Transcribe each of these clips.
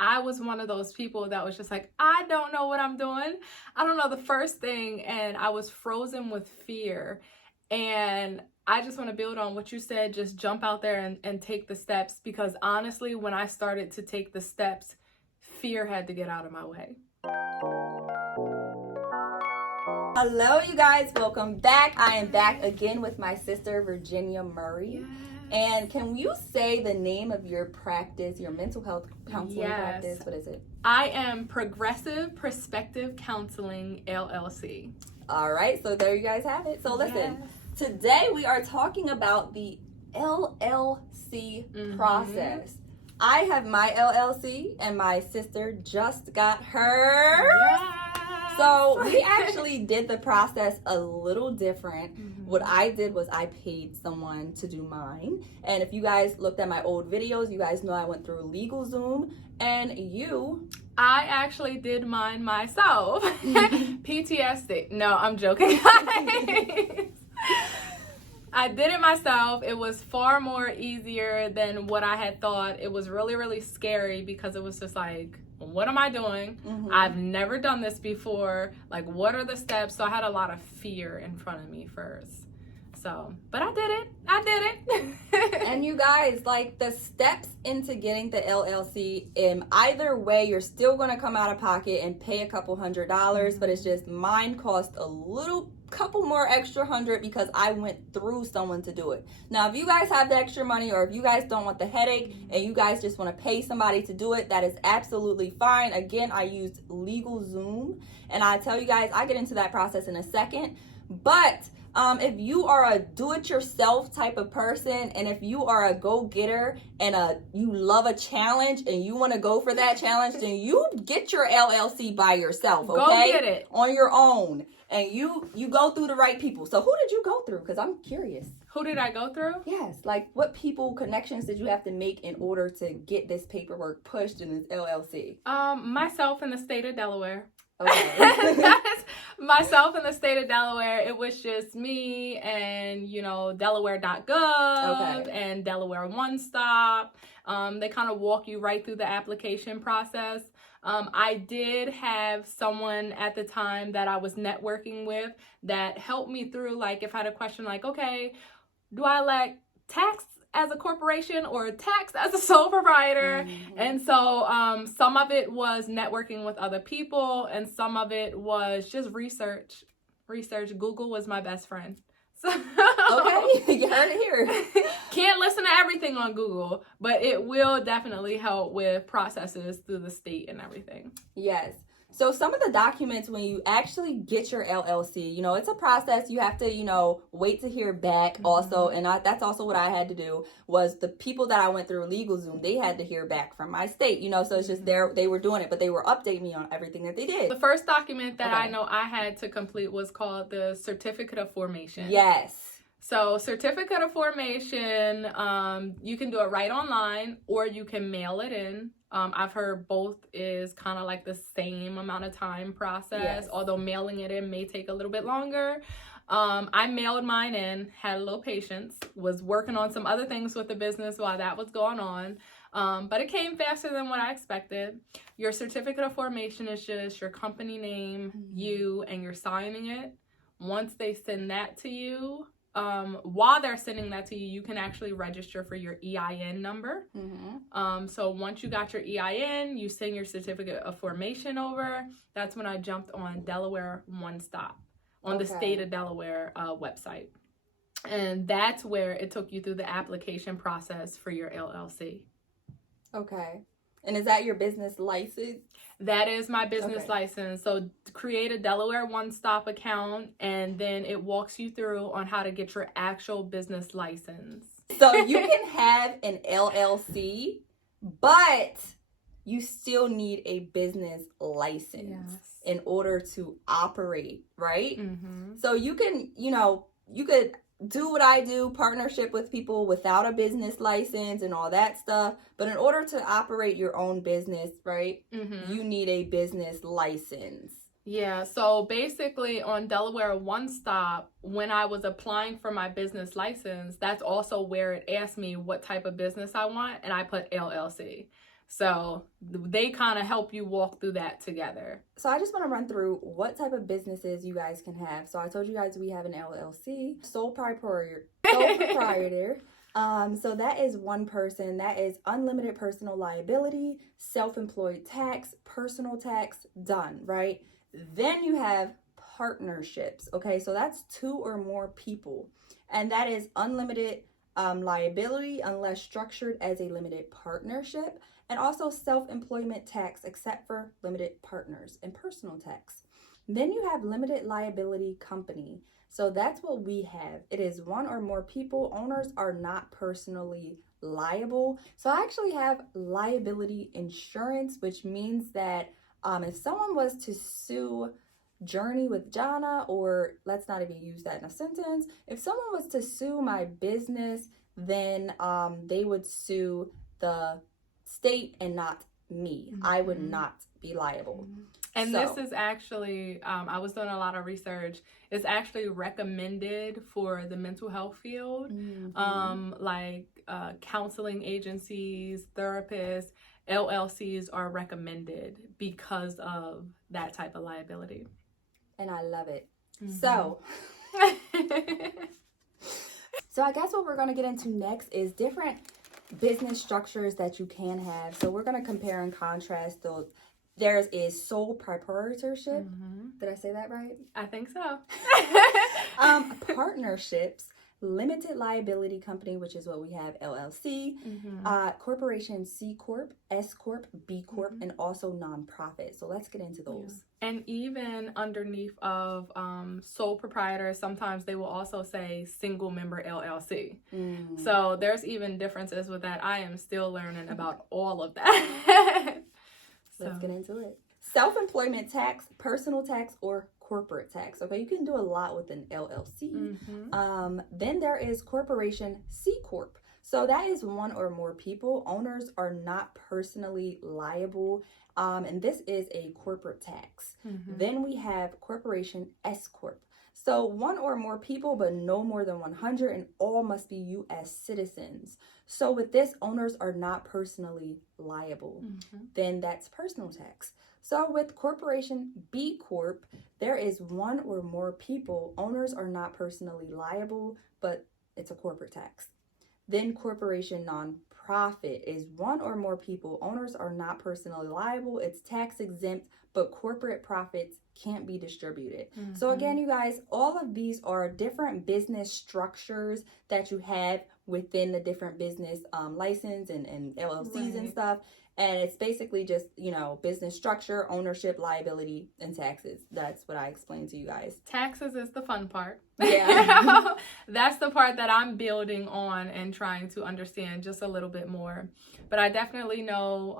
I was one of those people that was just like, I don't know what I'm doing. I don't know the first thing. And I was frozen with fear. And I just want to build on what you said, just jump out there and take the steps. Because honestly, when I started to take the steps, fear had to get out of my way. Hello, you guys. Welcome back. I am back again with my sister, Virginia Murray. Yes. And can you say the name of your practice, your mental health counseling practice? What is it? I am Progressive Perspective Counseling, LLC. All right. So there you guys have it. So listen, today we are talking about the LLC process. I have my LLC and my sister just got hers. Yes. So we actually did the process a little different. What I did was I paid someone to do mine. And if you guys looked at my old videos, you guys know I went through LegalZoom. And I actually did mine myself. PTSD. No, I'm joking. I did it myself. It was far more easier than what I had thought. It was really, really scary because it was just like, what am I doing? I've never done this before. Like, what are the steps? So I had a lot of fear in front of me first. So, but I did it. And you guys, like, the steps into getting the LLC, either way, you're still going to come out of pocket and pay a couple $100s, but it's just mine cost a couple more extra $100 because I went through someone to do it. Now, if you guys have the extra money, or if you guys don't want the headache and you guys just want to pay somebody to do it, that is absolutely fine. Again, I used LegalZoom, and I tell you guys, I get into that process in a second. But if you are a do-it-yourself type of person, and if you are a go-getter and you love a challenge and you want to go for that challenge, then you get your LLC by yourself, okay? Go get it. On your own. And you go through the right people. So who did you go through? Because I'm curious. Who did I go through? Yes. Like, what connections did you have to make in order to get this paperwork pushed in this LLC? Myself in the state of Delaware. Okay. That's myself in the state of Delaware. It was just me and, Delaware.gov and Delaware One Stop. They kind of walk you right through the application process. I did have someone at the time that I was networking with that helped me through, like, if I had a question like, okay, do I elect tax as a corporation or tax as a sole proprietor? And so some of it was networking with other people, and some of it was just research. Google was my best friend. So, okay, you heard it here. Can't listen to everything on Google, but it will definitely help with processes through the state and everything. Yes. So some of the documents when you actually get your LLC, it's a process. You have to, wait to hear back also. And that's also what I had to do, was the people that I went through LegalZoom, they had to hear back from my state, so it's just they were doing it, but they were updating me on everything that they did. The first document that I know I had to complete was called the Certificate of Formation. Yes. So Certificate of Formation, you can do it right online or you can mail it in. I've heard both is kind of like the same amount of time process, although mailing it in may take a little bit longer. I mailed mine in, had a little patience, was working on some other things with the business while that was going on. But it came faster than what I expected. Your Certificate of Formation is just your company name, you, and you're signing it. Once they send that to you, while they're sending that to you, you can actually register for your EIN number. So once you got your EIN, you send your Certificate of Formation over. That's when I jumped on Delaware One Stop on the state of Delaware website. And that's where it took you through the application process for your LLC. Okay. And is that your business license? That is my business license. So create a Delaware One Stop account, and then it walks you through on how to get your actual business license. So you can have an LLC, but you still need a business license in order to operate, right? So you can, you could do what I do, partnership with people without a business license and all that stuff. But in order to operate your own business, right, you need a business license. Yeah, so basically on Delaware One Stop, when I was applying for my business license, that's also where it asked me what type of business I want, and I put LLC. So they kind of help you walk through that together. So I just want to run through what type of businesses you guys can have. So I told you guys we have an LLC, sole proprietor. So that is one person. That is unlimited personal liability, self-employed tax, personal tax, done, right? Then you have partnerships. Okay, so that's 2 or more people. And that is unlimited liability unless structured as a limited partnership, and also self-employment tax except for limited partners, and personal tax. Then you have limited liability company. So that's what we have. It is 1 or more people. Owners are not personally liable. So I actually have liability insurance, which means that if someone was to sue Journey with Jana, or let's not even use that in a sentence, if someone was to sue my business, then they would sue the state and not me. I would not be liable. And this is actually, I was doing a lot of research. It's actually recommended for the mental health field, like counseling agencies, therapists, LLCs are recommended because of that type of liability. And I love it. So I guess what we're going to get into next is different business structures that you can have. So we're going to compare and contrast those. There is sole proprietorship. Did I say that right? I think so. Partnerships, limited liability company, which is what we have, LLC, corporation, C Corp, S Corp, B Corp, and also nonprofit. So let's get into those. And even underneath of sole proprietor, sometimes they will also say single member LLC. So there's even differences with that. I am still learning about all of that. Let's get into it. Self-employment tax, personal tax, or corporate tax. Okay, you can do a lot with an LLC. Then there is corporation, C Corp. So that is 1 or more people. Owners are not personally liable. And this is a corporate tax. Then we have corporation, S Corp. So 1 or more people, but no more than 100, and all must be U.S. citizens. So with this, owners are not personally liable. Then that's personal tax. So with corporation B Corp, there is 1 or more people. Owners are not personally liable, but it's a corporate tax. Then corporation nonprofit is 1 or more people. Owners are not personally liable. It's tax exempt, but corporate profits can't be distributed. So again, you guys, all of these are different business structures that you have within the different business license and LLCs and stuff. And it's basically just, business structure, ownership, liability, and taxes. That's what I explained to you guys. Taxes is the fun part. Yeah. That's the part that I'm building on and trying to understand just a little bit more. But I definitely know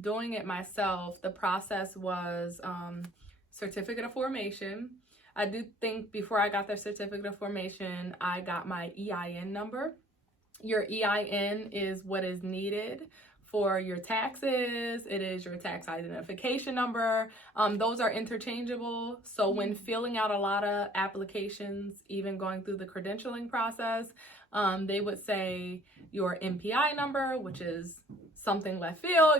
doing it myself, the process was certificate of formation. I do think before I got the certificate of formation, I got my EIN number. Your EIN is what is needed for your taxes. It is your tax identification number. Those are interchangeable. So when filling out a lot of applications, even going through the credentialing process, they would say your MPI number, which is something left field,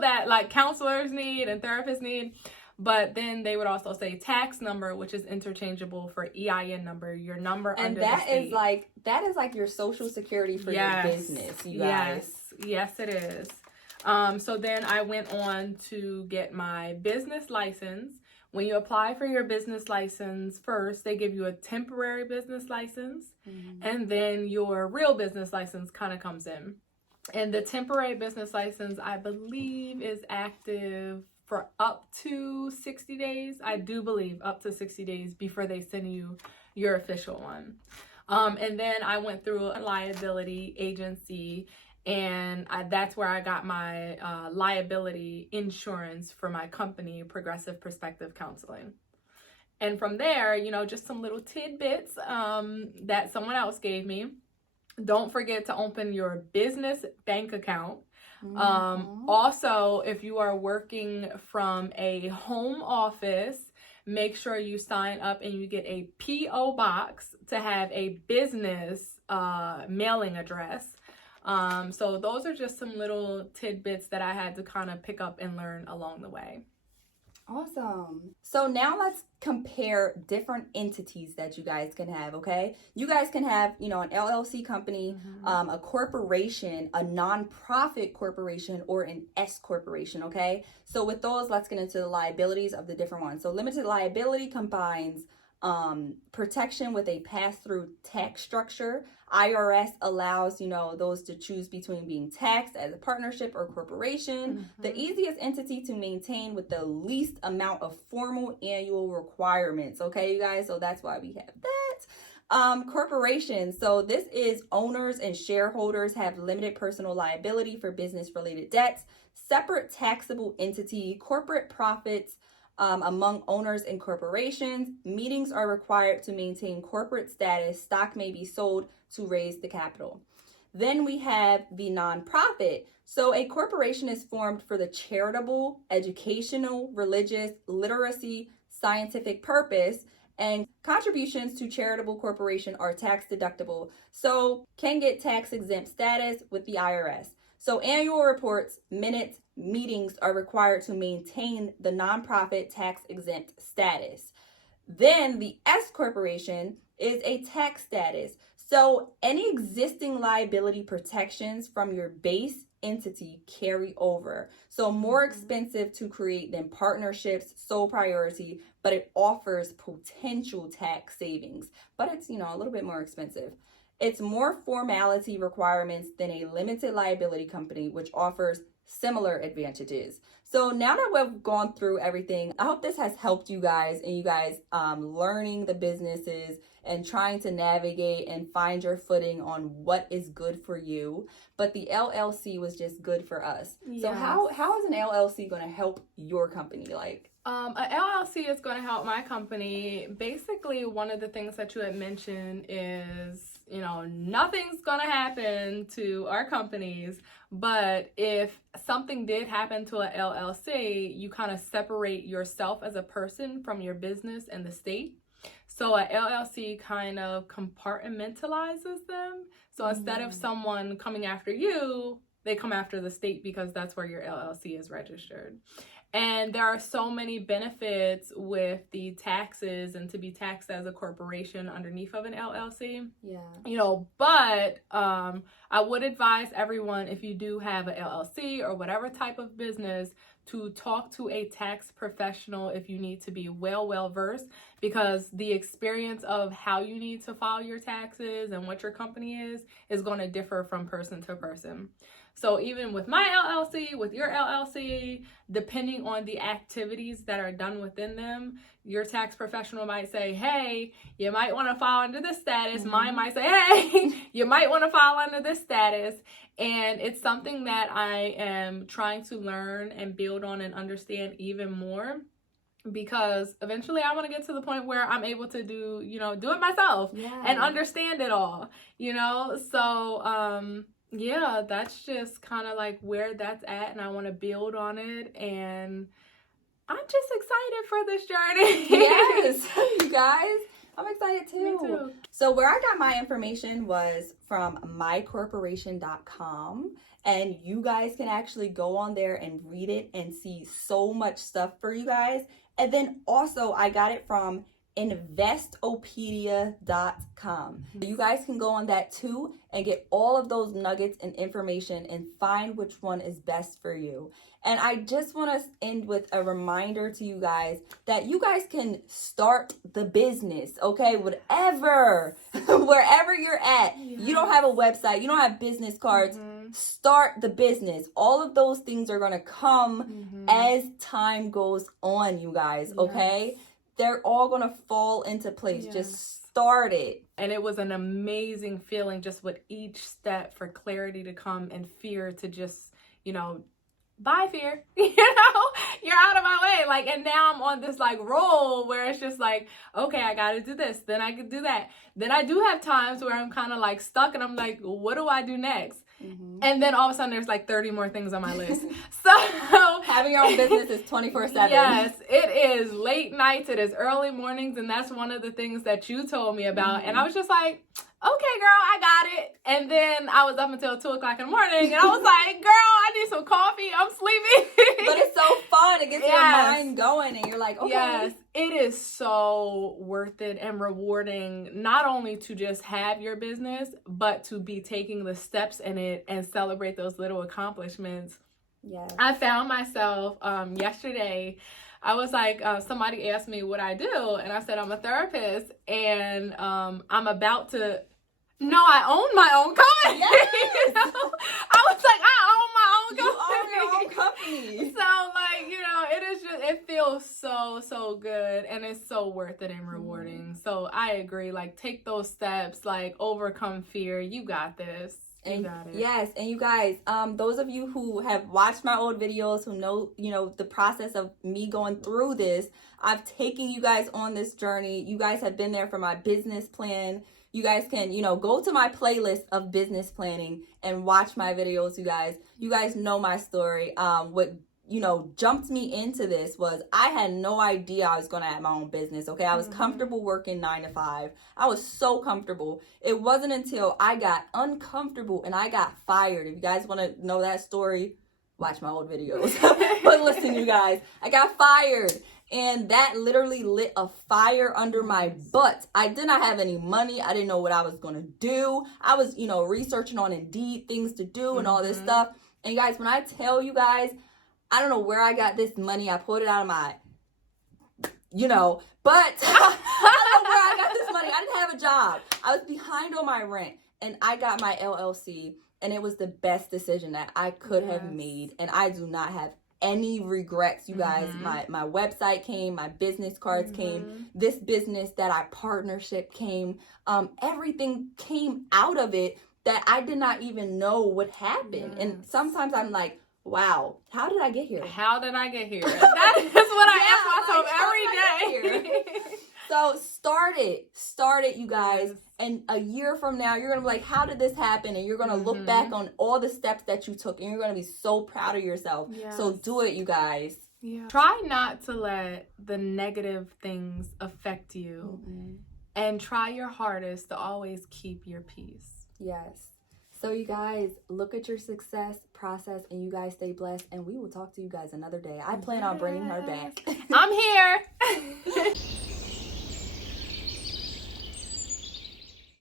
that like counselors need and therapists need. But then they would also say tax number, which is interchangeable for EIN number, your number and under that the state. that is like your social security for your business, you guys. Yes, it is. So then I went on to get my business license. When you apply for your business license, first they give you a temporary business license, and then your real business license kind of comes in. And the temporary business license, I believe, is active for up to 60 days. I do believe up to 60 days before they send you your official one. And then I went through a liability agency, and that's where I got my liability insurance for my company, Progressive Perspective Counseling. And from there, just some little tidbits that someone else gave me. Don't forget to open your business bank account. Also, if you are working from a home office, make sure you sign up and you get a P.O. box to have a business mailing address. So those are just some little tidbits that I had to kind of pick up and learn along the way. Awesome. So now let's compare different entities that you guys can have, okay? You guys can have, an LLC company, a corporation, a nonprofit corporation, or an S corporation, okay? So with those, let's get into the liabilities of the different ones. So limited liability combines protection with a pass-through tax structure. IRS allows, those to choose between being taxed as a partnership or corporation. The easiest entity to maintain with the least amount of formal annual requirements. Okay, you guys? So that's why we have that. Corporations. So this is owners and shareholders have limited personal liability for business-related debts. Separate taxable entity, corporate profits, among owners and corporations. Meetings are required to maintain corporate status. Stock may be sold to raise the capital. Then we have the nonprofit. So a corporation is formed for the charitable, educational, religious, literacy, scientific purpose, and contributions to charitable corporation are tax deductible, so can get tax exempt status with the IRS. So annual reports, minutes, meetings are required to maintain the nonprofit tax exempt status. Then the S corporation is a tax status. So any existing liability protections from your base entity carry over. So more expensive to create than partnerships, sole priority, but it offers potential tax savings. But it's, a little bit more expensive. It's more formality requirements than a limited liability company, which offers similar advantages. So now that we've gone through everything, I hope this has helped you guys and you guys learning the businesses and trying to navigate and find your footing on what is good for you. But the LLC was just good for us. Yes. So how is an LLC going to help your company? An LLC is going to help my company. Basically, one of the things that you had mentioned is, nothing's going to happen to our companies, but if something did happen to an LLC, you kind of separate yourself as a person from your business and the state. So a LLC kind of compartmentalizes them. So instead of someone coming after you, they come after the state because that's where your LLC is registered. And there are so many benefits with the taxes and to be taxed as a corporation underneath of an LLC. Yeah. But I would advise everyone, if you do have an LLC or whatever type of business, to talk to a tax professional if you need to be well versed, because the experience of how you need to file your taxes and what your company is going to differ from person to person. So even with my LLC, with your LLC, depending on the activities that are done within them, your tax professional might say, hey, you might want to file under this status. Mine might say, hey, you might want to file under this status. And it's something that I am trying to learn and build on and understand even more, because eventually I want to get to the point where I'm able to do it myself and understand it all, So, yeah, that's just kind of like where that's at, and I want to build on it, and I'm just excited for this journey. Yes, you guys, I'm excited too. Me too. So where I got my information was from mycorporation.com, and you guys can actually go on there and read it and see so much stuff for you guys. And then also I got it from investopedia.com. You guys can go on that too and get all of those nuggets and information and find which one is best for you. And I just want to end with a reminder to you guys that you guys can start the business, okay? Wherever you're at. Yes. You don't have a website, you don't have business cards. Start the business. All of those things are going to come as time goes on, you guys, okay? Yes. They're all going to fall into place. Yes. Just start it. And it was an amazing feeling just with each step for clarity to come and fear to just, bye fear, you're out of my way. And now I'm on this roll where it's just okay, I got to do this. Then I could do that. Then I do have times where I'm kind of stuck and I'm what do I do next? And then all of a sudden there's like 30 more things on my list. So having your own business is 24/7. Yes, it is late nights, it is early mornings, and that's one of the things that you told me about. And I was just like, okay, girl, I got it. And then I was up until 2 o'clock in the morning, and I was like, girl, I need some coffee. I'm sleepy. But it's so fun. It gets your mind going, and you're like, okay. Yes, it is so worth it and rewarding, not only to just have your business, but to be taking the steps in it and celebrate those little accomplishments. Yes. I found myself yesterday. I was like, somebody asked me what I do, and I said I'm a therapist, and I'm about to. No, I own my own company. Yes. You know? I was like, I own my own company. You own your own company. So, like, you know, it is just, it feels so good, and it's so worth it and rewarding. So I agree. Like, take those steps. Like, overcome fear. You got this. You got it. Yes, and you guys, those of you who have watched my old videos, who know, you know, the process of me going through this, I've taken you guys on this journey. You guys have been there for my business plan. You guys can, you know, go to my playlist of business planning and watch my videos, you guys. You guys know my story. What, you know, jumped me into this was I had no idea I was going to have my own business, okay? I was comfortable working 9 to 5. I was so comfortable. It wasn't until I got uncomfortable and I got fired. If you guys want to know that story, watch my old videos. But listen, you guys, I got fired. And that literally lit a fire under my butt. I did not have any money. I didn't know what I was going to do. I was, you know, researching on Indeed, things to do and all this stuff. And you guys, when I tell you guys, I don't know where I got this money. I pulled it out of my, you know, but I don't know where I got this money. I didn't have a job. I was behind on my rent, and I got my LLC, and it was the best decision that I could have made. And I do not have any regrets, you guys. My website came, my business cards came, this business that I partnership came, everything came out of it that I did not even know would happen. And sometimes I'm like, wow, how did I get here? How did I get here? That is what I ask myself every day. So start it, you guys. And a year from now, you're going to be like, how did this happen? And you're going to look back on all the steps that you took, and you're going to be so proud of yourself. Yes. So do it, you guys. Yeah. Try not to let the negative things affect you. And try your hardest to always keep your peace. Yes. So you guys, look at your success process, and you guys stay blessed, and we will talk to you guys another day. I plan on bringing her back. I'm here.